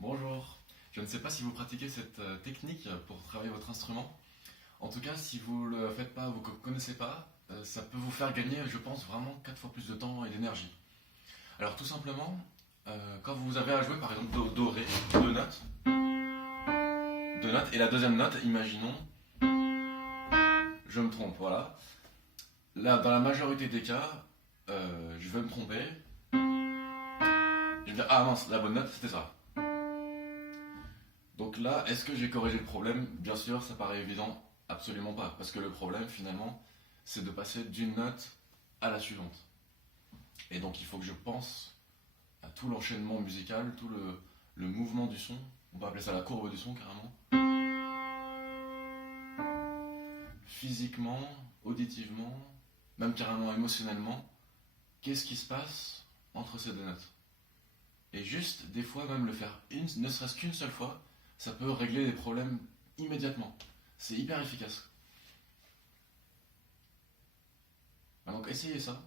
Bonjour, je ne sais pas si vous pratiquez cette technique pour travailler votre instrument. En tout cas, si vous ne le faites pas, vous ne connaissez pas, ça peut vous faire gagner, je pense, vraiment 4 fois plus de temps et d'énergie. Alors tout simplement, quand vous avez à jouer par exemple do, ré, deux notes, et la deuxième note, imaginons, je me trompe, voilà. Là, dans la majorité des cas, je vais me tromper. Je vais dire, ah mince, la bonne note, c'était ça. Donc là, est-ce que j'ai corrigé le problème? Bien sûr, ça paraît évident, absolument pas. Parce que le problème, finalement, c'est de passer d'une note à la suivante. Et donc il faut que je pense à tout l'enchaînement musical, tout le mouvement du son. On peut appeler ça la courbe du son carrément. Physiquement, auditivement, même carrément émotionnellement, qu'est-ce qui se passe entre ces deux notes? Et juste, des fois, même le faire ne serait-ce qu'une seule fois, ça peut régler des problèmes immédiatement. C'est hyper efficace. Donc essayez ça.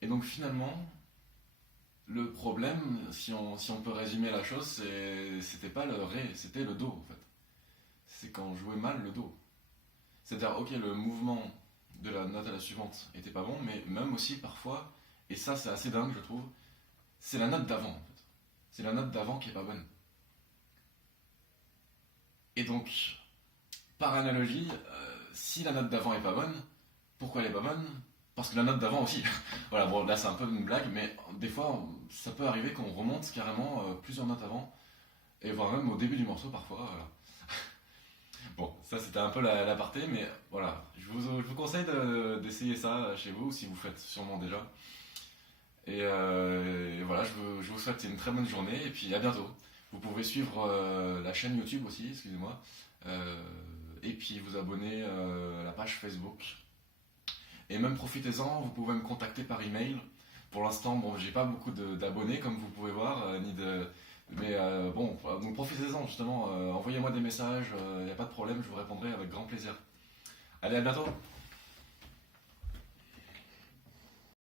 Et donc finalement, le problème, si on peut résumer la chose, c'était pas le ré, c'était le do en fait. C'est quand on jouait mal le do. C'est-à-dire, ok, le mouvement de la note à la suivante était pas bon, mais même aussi parfois, et ça c'est assez dingue je trouve, c'est la note d'avant en fait. C'est la note d'avant qui est pas bonne. Et donc, par analogie, si la note d'avant est pas bonne, pourquoi elle est pas bonne? Parce que la note d'avant aussi. Voilà, bon, là c'est un peu une blague, mais des fois, ça peut arriver qu'on remonte carrément plusieurs notes avant, et voire même au début du morceau parfois. Voilà. Bon, ça c'était un peu l'aparté, mais voilà, je vous conseille d'essayer ça chez vous, si vous faites sûrement déjà. Et voilà, je vous souhaite une très bonne journée, et puis à bientôt. Vous pouvez suivre la chaîne YouTube aussi, excusez-moi, et puis vous abonner à la page Facebook. Et même profitez-en, vous pouvez me contacter par email. Pour l'instant, bon, j'ai pas beaucoup d'abonnés comme vous pouvez voir, mais bon, donc profitez-en justement. Envoyez-moi des messages, il n'y a pas de problème, je vous répondrai avec grand plaisir. Allez, à bientôt.